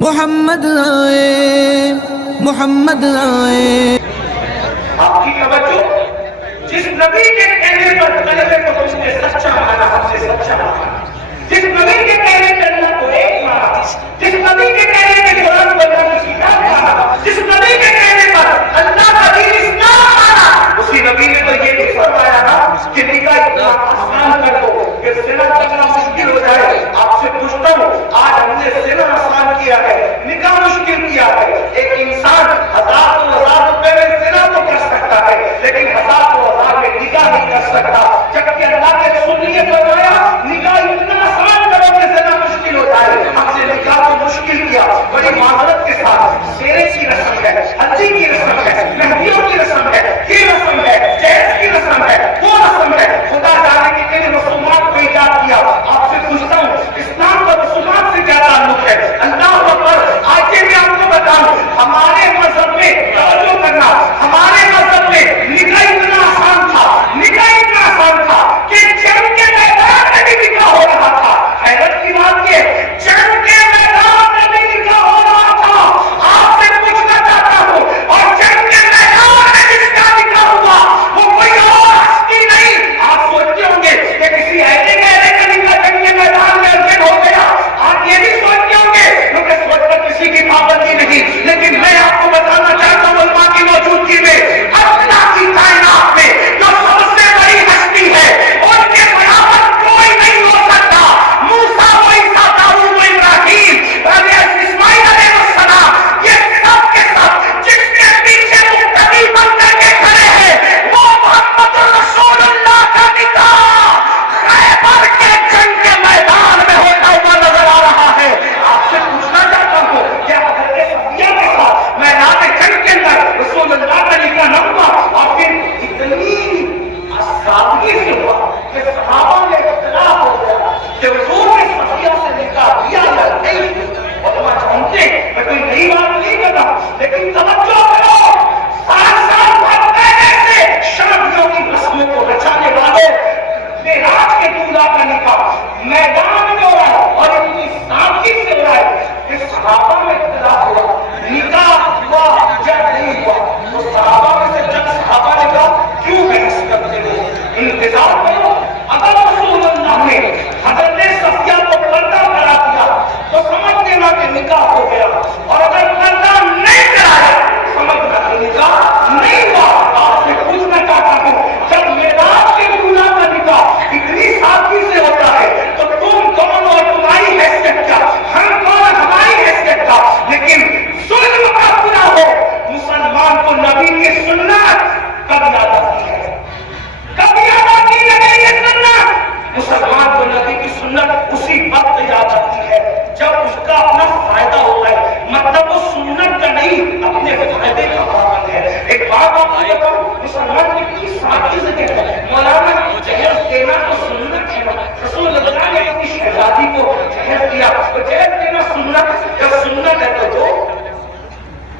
محمد آئے، محمد آئے. آپ کی توجہ جس نبی کے کہنے پر غلبے کو تم نے سچا مانا، ہم سے سچا مانا. جس نبی کے کہنے پر اللہ کو ایک مانا، جس نبی کے کہنے پر قرآن کو اللہ کی کتاب مانا، جس نبی کے کہنے پر اللہ کا دین اسلام مانا، اسی نبی نے تو یہ بھی فرمایا نا کہ نکاح اتنا آسان کر دو کہ زنا کرنا مشکل ہو جائے. آپ سے پوچھتا ہوں، آج ہم نے زنا آسان کیا ہے، نکاح مشکل کیا ہے. ایک انسان 1000 روپے میں زنا تو کر سکتا ہے، لیکن 1000 میں نکاح نہیں کر سکتا. جبکہ اللہ کے رسول نے فرمایا نکاح اتنا آسان کرو کہ زنا مشکل ہو جائے. ہم نے نکاح کو مشکل کیا بڑی معذرت کے ساتھ. شیرے کی رسم ہے، ہلدی کی رسم ہے، مہندیوں کی رسم ہے، یہ رسم ہے، جہیز کی رسم ہے، وہ رسم ہے. خدا جانے کے تیرے رسومات کو ایجاد کیا. آپ سے پوچھتا ہوں، اسلام کا رسومات سے کیا تعلق ہے؟ اللہ اکبر. آج میں آپ کو بتاؤں، ہمارے مذہب میں توجہ کرنا، ہمارے مذہب میں نکاح اتنا آسان تھا، نکاح اتنا آسان تھا کہ جنگ کے میدان میں بھی نکاح ہو رہا تھا. حیرت کی بات یہ، جنگ کے میدان میں بھی نکاح ہو رہا تھا. آپ سے پوچھنا چاہتا ہوں، اور جنگ کے میدان میں جس کا نکاح ہوا وہ کوئی اور ہستی نہیں. آپ سوچتے ہوں گے کہ کسی ایسے گہرے کا نکاح جنگ کے میدان میں ارجنٹ ہو گیا. آپ یہ بھی سوچتے ہوں گے، کیونکہ سوچ کر کسی کی پابندی نہیں. لیکن میں آپ کو بتانا چاہتا ہوں، علماء کی موجودگی میں اللہ کی کائنات میں جو سب سے بڑی ہستی ہے ان کے برابر کوئی نہیں ہو سکتا. موسیٰ و عیسیٰ، داؤد و ابراہیم، اسماعیل علیہ السلام، یہ سب کے سب جس کے پیچھے مقتدی بن کر کے کھڑے ہیں وہ محمد رسول اللہ کا نکاح خیبر کے جنگ کے میدان میں ہوتا ہوا نظر آ رہا ہے. آپ سے پوچھنا چاہتا ہوں، کیا حضرت صفیہ کے ساتھ میدان جنگ کے اندر رسول اللہ کا نکاح نہ ہوا؟ اور پھر اتنی سادگی سے ہوا کہ صحابہ میں اختلاف ہو گیا کہ حضور نے صفیہ سے نکاح کیا یا نہیں. علماء جانتے ہیں، میں کوئی نئی بات نہیں کر رہا، لیکن توجہ کرو. 7 سال پہلے سے شادیوں کی رسموں کو رچانے والے معراج کے دولہا کا نکاح میدان میں ہو رہا ہے اور اتنی سادگی سے ہو رہا ہے کہ صحابہ میں اختلاف ہوا نکاح ہوا یا نہیں ہوا. تو صحابہ میں سے جب صحابہ نے کہا کیوں بحث کرتے ہو، انتظار کرو. اگر رسول اللہ نے حضرت صفیہ کو پردہ کرا دیا تو سمجھ لینا کہ نکاح ہو گیا، اور اگر پردہ نہیں کرایا سمجھنا کہ نکاح نہیں ہوا. آپ سے پوچھنا چاہتا ہوں، جب معراج کے دولہا کا نکاح اتنی سادگی سے ہوتا ہے تو تم کون اور تمہاری حیثیت کیا، ہم کون ہماری حیثیت کیا؟ لیکن ظلم کا گناہ ہو مسلمان کو نبی کی سنت کب یاد آتی ہے؟ کب یاد آتی ہے یہ سنت؟ مسلمان کو نبی کی سنت اسی وقت یاد آتی ہے جب اس کا اپنا فائدہ ہوتا ہے. مطلب وہ سنت کا نہیں، اپنے فائدے کا پابند ہے. ایک بات آپ کو بتاؤں، مسلمان کتنی سادگی سے کہتے ہیں مولانا جہیز دینا تو سنت ہے. رسول اللہ نے اپنی شہزادی کو جہیز دیا، تو جہیز دینا سنت، جب سنت ہے تو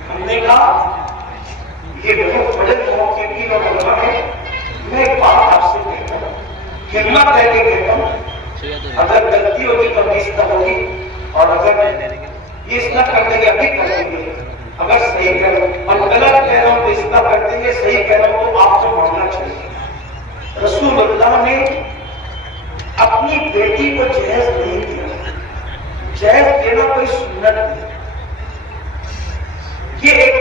ہم نے کہا یہ بہت بڑے محققین اور علماء ہیں. میں ایک بات آپ سے کہتا ہوں، ہمت ہے کہ کہتا ہوں، اگر غلطی ہوگی تو اصلاح ہوگی، اور اگر یہ اصلاح کرتے گے ابھی کریں گے. اگر صحیح کہہ رہا ہوں اور غلط کہہ رہا ہوں تو اصلاح کرتے گے، صحیح کہہ رہا ہوں تو آپ کو ماننا چاہیے. رسول اللہ نے اپنی بیٹی کو جہیز نہیں دیا. جہیز دینا کوئی سنت نہیں. یہ ایک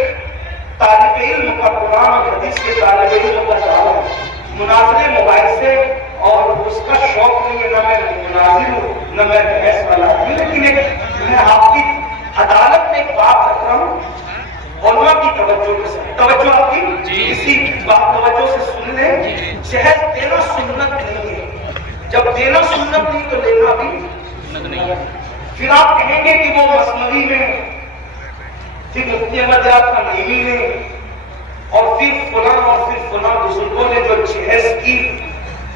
طالب علم کا قرآن اور حدیث کے طالب علم کا دعویٰ ہے. مناظرے موبائل سے اور اس کا شوق نہیں ہے، نہ میں مناظر ہوں نہ میں بحث والا ہوں، لیکن میں آپ کی عدالت میں ایک بات رکھ رہا ہوں. علماء کی توجہ آپ کی اسی بات توجہ سے سن لیں. جہیز دینا سنت نہیں ہے. جب دینا سنت نہیں تو لینا بھی سنت نہیں. پھر آپ کہیں گے کہ وہ مثنوی میں، پھر مفتی احمد یاد کا نعیمی نے، اور پھر فلاں بزرگوں نے جو جہیز کی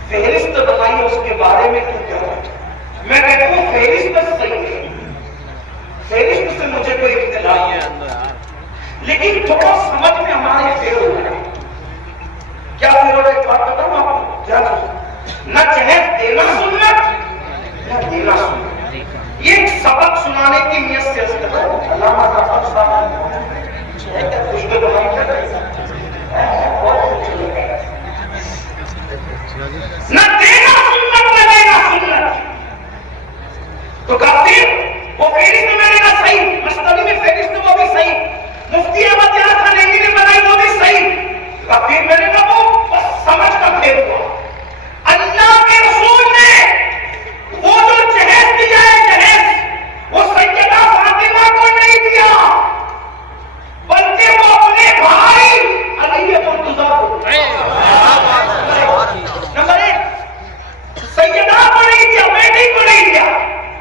فہرست بنائی اس کے بارے میں تو کیا ہے؟ میں کہتا ہوں فہرست صحیح ہے، فہرست سے مجھے کوئی اختلاف نہیں، لیکن تھوڑا سمجھ میں ہمارے فیل ہو رہا ہے. کیا فیل ہو رہا ہے؟ ایک بات بتاؤں آپ کو، کیا نہ جہیز دینا سنت نہ دینا سنت. یہ ایک سبق سنانے کی نیت سے فہرست وہ بھی صحیح، مفتی احمد یار خانیگی نے بنائی وہ بھی صحیح، پھر میں نے کہا وہ بس سمجھ کا پھیر ہوا. اللہ کے رسول نے وہ جو جہیز دیا ہے، جہیز وہ سیدہ فاطمہ کو نہیں دیا بلکہ وہ اپنے بھائی علی مرتضیٰ کو. نمبر ایک، سیدہ کو نہیں دیا، بیٹی کو نہیں دیا،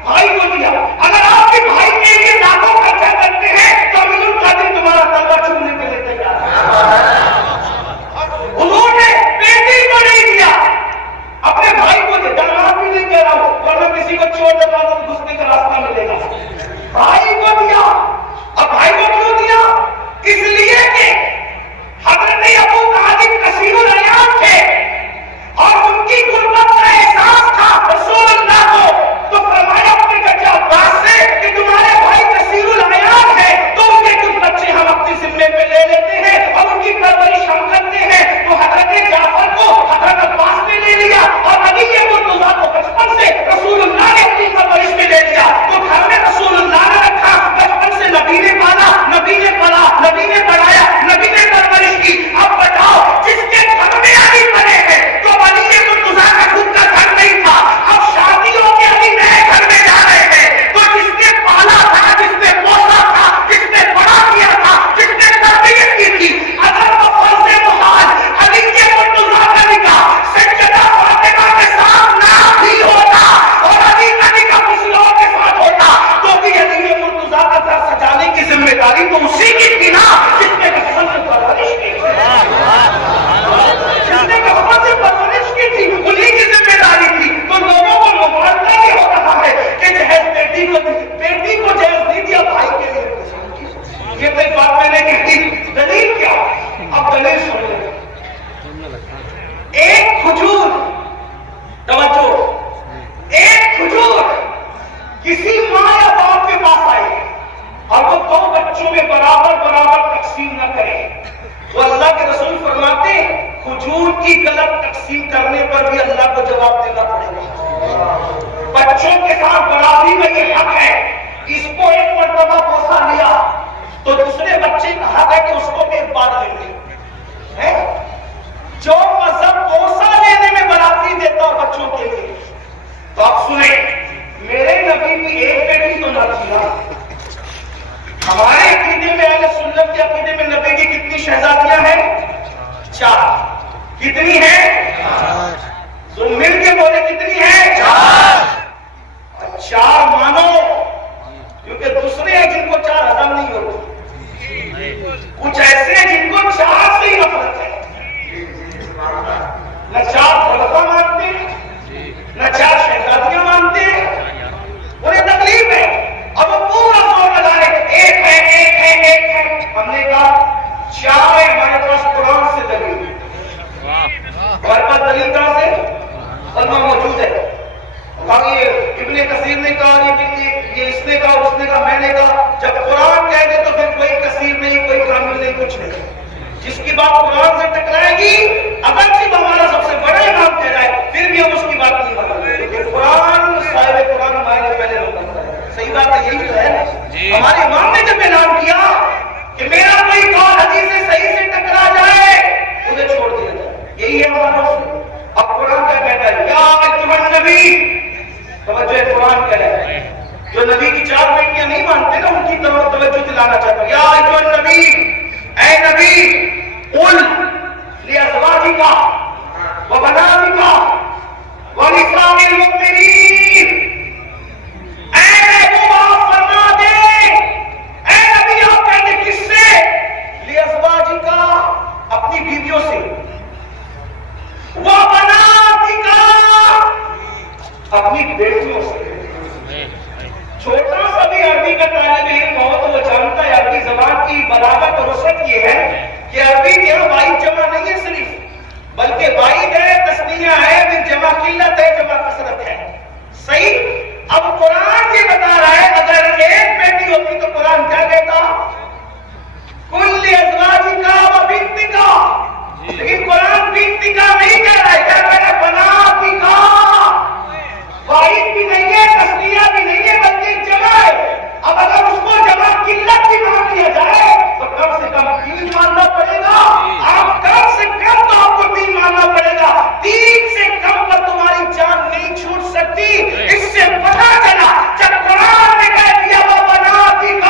بھائی کو دیا. اگر آپ کے بھائی کے لیے لاکھوں خرچہ کرتے ہیں تو عبد القادر تمہارا تلوار چھوڑنے کے لیے تیار ہے. انہوں نے بیٹی کو نہیں دیا، اپنے بھائی کو دیا. دلال بھی نہیں کہہ رہا ہوں ورنہ کسی کو چور دروازہ گھسنے کا راستہ ملے گا. بھائی کو دیا. اب بھائی کو کیوں دیا؟ اس لیے کہ حضرت ابو طالب کثیر العیان تھے اور ان کی غربت کا احساس تھا رسول اللہ کو، تو فرمایا اپنے چچا عباس سے کہ تمہارے بھائی کثیر العیان ہے تو ان کے کچھ بچے ہم اپنے ذمے پہ لے لیتے ہیں اور ان کی پرورش ہم کرتے ہیں. تو حضرت جعفر کو حضرت عباس نے لے لیا اور علی مرتضیٰ کو بچپن سے رسول اللہ نے اپنی پرورش میں لے لیا. تو گھر میں رسول اللہ نے رکھا، بچپن سے نبی نے پالا، نبی نے پڑھا، نبی نے پڑھایا، نبی نے پرورش کی. اب بتاؤ جس کے گھر میں علی بنے ہیں تو علی مرتضیٰ کا خود کا گھر نہیں تھا، اب شادیوں کے علی نئے گھر میں جا رہے ہیں. تو جس نے پالا تھا، جس نے پوسا تھا، جس نے بڑا کیا تھا، جس نے تربیت کی تھی، اگر وہ فرض محال علی مرتضیٰ کا نکاح سیدہ فاطمہ کے ساتھ نہ بھی ہوتا اور علی کا نکاح کچھ لوگوں کے ساتھ ہوتا تو بھی علی مرتضیٰ کا گھر سجانے کی ذمہ داری تو اسی کی تھی نا جس نے بچپن سے پرورش کی تھی. جس نے بچپن سے پرورش کی تھی انہیں کی ذمہ داری تھی. تو لوگوں کو مبارکہ یہ ہو رہا ہے کہ جہیز بیٹی کو جہیز نہیں دیا، بھائی کے لیے. یہ کوئی بات میں نے کہی، دلیل کیا؟ اب دلیل سن لیں. ایک کھجور، توجہ، ایک کھجور کسی ماں یا باپ کے پاس آئے اور وہ دو بچوں میں برابر تقسیم نہ کرے تو اللہ کے رسول فرماتے کھجور کی غلط تقسیم کرنے پر بھی اللہ کو جواب دینا پڑے گا. بچوں کے ساتھ برابری میں یہ حق ہے. اس کو ایک مرتبہ بوسا لیا تو دوسرے بچے کا حق ہے کہ اس کو ایک بار لے لے. جو مذہب بوسا لینے میں برابری دیتا ہو بچوں کے لیے، تو آپ سنیں، میرے نبی کی ایک بیٹی تو نہ تھی. ہمارے عقیدے میں اہل سنت کے عقیدے میں نبی کی کتنی شہزادیاں ہیں؟ 4. کتنی ہیں؟ 4. تو مل کے بولے کتنی ہیں؟ 4. 4 مانو، کیونکہ دوسرے ہیں جن کو 4 ہضم نہیں ہوتی. کچھ ایسے ہیں جن کو 4 سے ہی نفرت ہے. نہ 4 خلفاء مانتے ہیں، نہ 4 شہزادیاں مانتے ہیں. انہیں تکلیف ہے. اب وہ پورا زور لگا رہے ایک ہے. ہم نے کہا 4 ہے ہمارے پاس قرآن سے دلیل. ہمارے پاس دلیل کہاں سے؟ علماء موجود ہے. یہ ابن کثیر نے کہا، یہ اس نے کہا، اس نے کہا، میں نے کہا. جب قرآن کہہ دے تو پھر کوئی کثیر نہیں، کوئی کامل نہیں، کچھ نہیں. جس کی بات قرآن سے ٹکرائے گی اگرچہ ہمارا سب سے بڑا امام کہہ رہا ہے پھر بھی ہم اس کی بات نہیں مانیں گے. قرآن صاحب قرآن ہمارے پہلے ہوتا ہے. صحیح بات ہے، یہی تو ہے. ہمارے امام نے جب اعلان کیا کہ میرا کوئی قول حدیث صحیح سے ٹکرا جائے اسے چھوڑ دیا جائے، یہی ہے ہمارا اصول. اب قرآن کیا کہتا ہے؟ یا ایھا النبی، توجہ قرآن کہہ رہا ہے. جو نبی کی 4 بیٹیاں نہیں مانتے نا ان کی طرف توجہ دلانا چاہتا ہوں. یا ایھا النبی، اے نبی، قل لازواجک وبناتک ونساء المؤمنین، اے محبوب آپ فرما دے، اے نبی آپ کہتے کس سے؟ لازواجک، اپنی بیویوں سے، وبناتک، اپنی بیٹیوں سے. چھوٹا سا بھی عربی کا طالب علم ہو تو وہ جانتا ہے عربی زبان کی بلاغت اور وسعت یہ ہے کہ عربی کے واحد جمع نہیں ہے صرف، بلکہ واحد ہے، تثنیہ ہے، پھر جمع قلت ہے، جمع کثرت ہے. صحیح. اب قرآن یہ بتا رہا ہے اگر ایک بیٹی ہوتی تو قرآن کیا کہتا؟ کل ازواجک و بنتک. لیکن قرآن بنتک نہیں کہہ رہا ہے، کیا کہہ رہا ہے؟ بناتک. واحد بھی نہیں ہے، تثنیہ بھی نہیں ہے، بلکہ جمع ہے. اب اگر اس کو جمع قلت بھی دین ماننا پڑے گا. آپ کم سے کم تو آپ کو دین ماننا پڑے گا. دین سے کم پر تمہاری جان نہیں چھوٹ سکتی. اس سے پتہ چلا جب قرآن نے کہہ دیا وَبَنَاتِكَ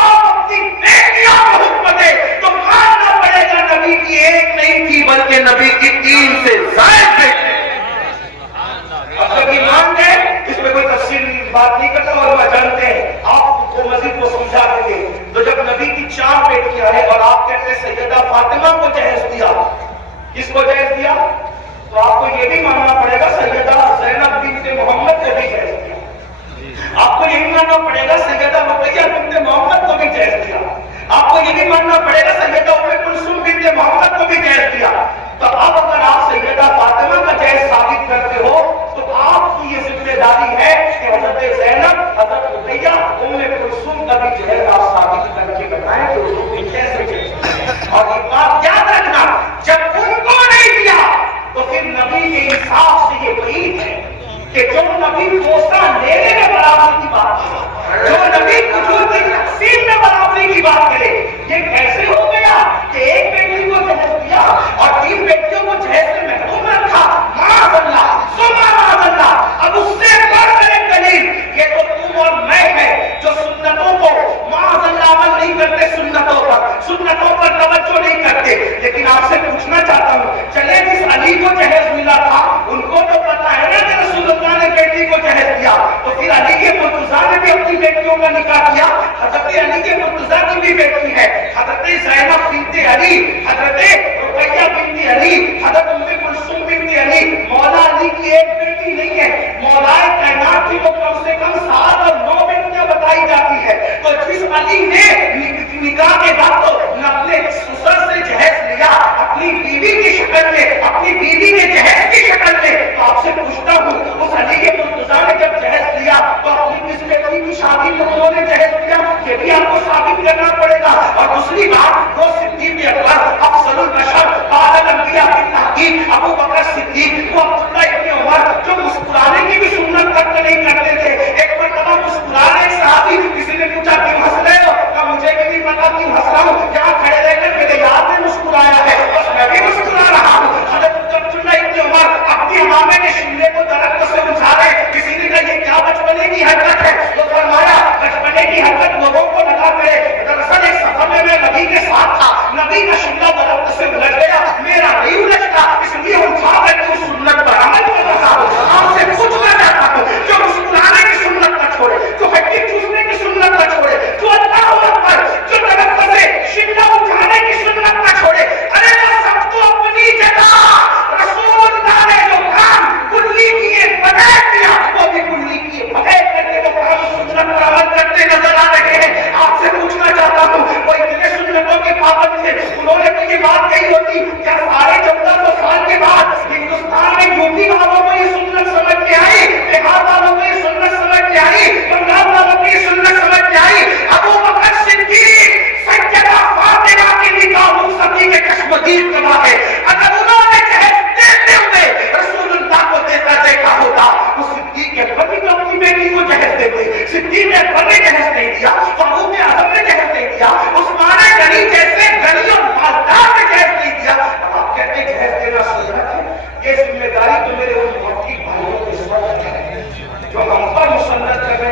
آپ اپنی بیٹیوں کو حکم دے تو ماننا پڑے گا نبی کی ایک نہیں تھی بلکہ نبی کی 3 سے زائد بیٹی. اب جب ایمان ہے اس میں کوئی تفصیل بات نہیں کرتا اور وہ جانتے ہیں آپ کو مزید کو سمجھا دیں گے. تو جب نبی کی 4 بیٹیاں ہیں اور آپ کہتے ہیں سیدہ فاطمہ کو جہیز دیا, کس کو جہیز دیا؟ تو آپ کو یہ بھی ماننا پڑے گا سیدہ زینب بنت محمد کو بھی جہیز دیا. آپ کو یہ بھی ماننا پڑے گا سیدہ رقیہ بنت محمد کو بھی جہیز دیا. آپ کو یہ بھی ماننا پڑے گا سیدہ ام کلثوم بنت محمد کو بھی جہیز دیا. تو اب اگر آپ سیدہ فاطمہ کا جہیز ثابت کرتے ہو تو آپ کی یہ ذمہ داری ہے کہ حضرت زینب, حضرت رقیہ, ام کلثوم کا بھی جہیز آپ ثابت کر کے بتائیں کہ حضور نے کیسے جہیز. اور ایک بات یاد رکھنا, جب ان کو نہیں دیا تو پھر نبی کے انصاف سے یہ وعید ہے کہ جو نبی بوسہ لینے میں برابری کی بات کرے, جو نبی کھجور کی تقسیم میں برابری کی بات کرے, یہ کیسے ہو گیا کہ ایک بیٹی کو جہیز دیا اور 3 بیٹیوں کو جہیز سے محروم رکھا. معاذ اللہ ثم معاذ اللہ. اب اس سے بڑھ کر ایک دلیل یہ تو تم اور میں ہے جو سنتوں کو معاذ اللہ عمل نہیں کرتے, سنتوں پر توجہ نہیں کرتے. لیکن آپ سے پوچھنا چاہتا ہوں, چلے جس علی کو جہیز ملا تھا ان کو تو پتا ہے نا کہ رسول اللہ نے بیٹی کو جہیز دیا, تو پھر علی کے مرتضیٰ نے بھی اپنی بیٹیوں کا نکاح کیا. حضرت علی کے مرتضیٰ کی بھی بیٹی ہے, حضرت زینب بنت علی, حضرت رقیہ بنت علی, حضرت ام کلثوم بنت علی. مولا علی کی ایک بیٹی نہیں ہے, مولا کائنات کی وہ کم سے کم 7 اور 9 بیٹیاں بتائی جاتی ہے. تو جس علی نے نکاح کے بعد تو اپنے سسر سے جہیز لیا اپنی بیوی کی شکل میں, اپنی بیوی کے جہیز کی شکل میں, تو آپ سے پوچھتا ہوں اس علی کے مرتضیٰ نے جب جہیز لیا تو اپنی کس بیٹی کی شادی میں انہوں نے جہیز لیا, یہ بھی آپ کو ثابت کرنا پڑے گا. اور دوسری بات, وہ صدیق اکبر افضل البشر بعد الانبیاء کی تحقیق ابو بکر صدیق, وہ عبداللہ ابن عمر جو مسکرانے کی بھی سنت تک نہیں کرتے تھے. ایک مرتبہ مسکرانے ایک صحابی, کسی نے پوچھا کیوں ہنس رہے ہو؟ کہا مجھے بھی نہیں پتا کیوں ہنس رہا ہوں, یہاں کھڑے رہ کر میرے یاد نے مسکرایا ہے بس میں بھی مسکرا رہا ہوں. حضرت عبداللہ ابن عمر اپنی امامے کے شملے کو درخت سے اچھالے, کسی نے کہا یہ کیا بچپنے کی حرکت ہے؟ تو فرمایا بچپنے کی حرکت لوگوں کو لگا کرے, دراصل ایک سفر میں نبی کے ساتھ تھا, نبی کا شملہ درخت سے الجھ گیا, میرا نہیں الجھتا, اس لیے اٹھا کر کے اس سنت پر عمل کر رہا ہوں. آپ سے پوچھنا چاہتا ہوں جو مسکرانے کی سنت نہ چھوڑے, جو ہڈی چوسنے کی سنت نہ چھوڑے, جو اللہ اکبر, جو درخت سے شملہ اٹھانے کی سنت نہ چھوڑے, ارے وہ سب تو اپنی جگہ رسول اللہ نے جو کام کلی کیے بغیر کیا وہ بھی کلی کیے بغیر کرتے وہ کام سنت پر عمل کرتے نظر آ رہے ہیں. آپ سے پوچھنا چاہتا ہوں وہ اتنے سنتوں کے پابند تھے, انہوں نے تو یہ بات کہی ہوتی کیا سارے 1400 سال کے بعد ہندوستان میں یوپی والوں کو یہ سنت سمجھ کے آئی, بہار والوں کو یہ سنت سمجھ کے آئی, بنگال والوں کو یہ سنت سمجھ کے آئی؟ ابو بکر صدیق سیدہ فاطمہ کی نکاح رخصتی کے کشمکش گواہ ہے. اگر انہوں نے جہیز دیتے ہوئے رسول اللہ کو دیتا دیکھا ہوتا تو صدیق اکبر بھی تو اپنی بیٹی کو جہیز دیتے. صدیق اکبر نے جہیز نہیں دیا, فاروق اعظم نے جہیز نہیں دیا, عثمان غنی جیسے غنی اور مالدار نے جہیز نہیں دیا. آپ کہتے ہیں جہیز دینا سنت ہے, یہ ذمہ داری تو میرے ان محقق بھائیوں کے ساتھ ہے جو ہم پر مسلط کر رہے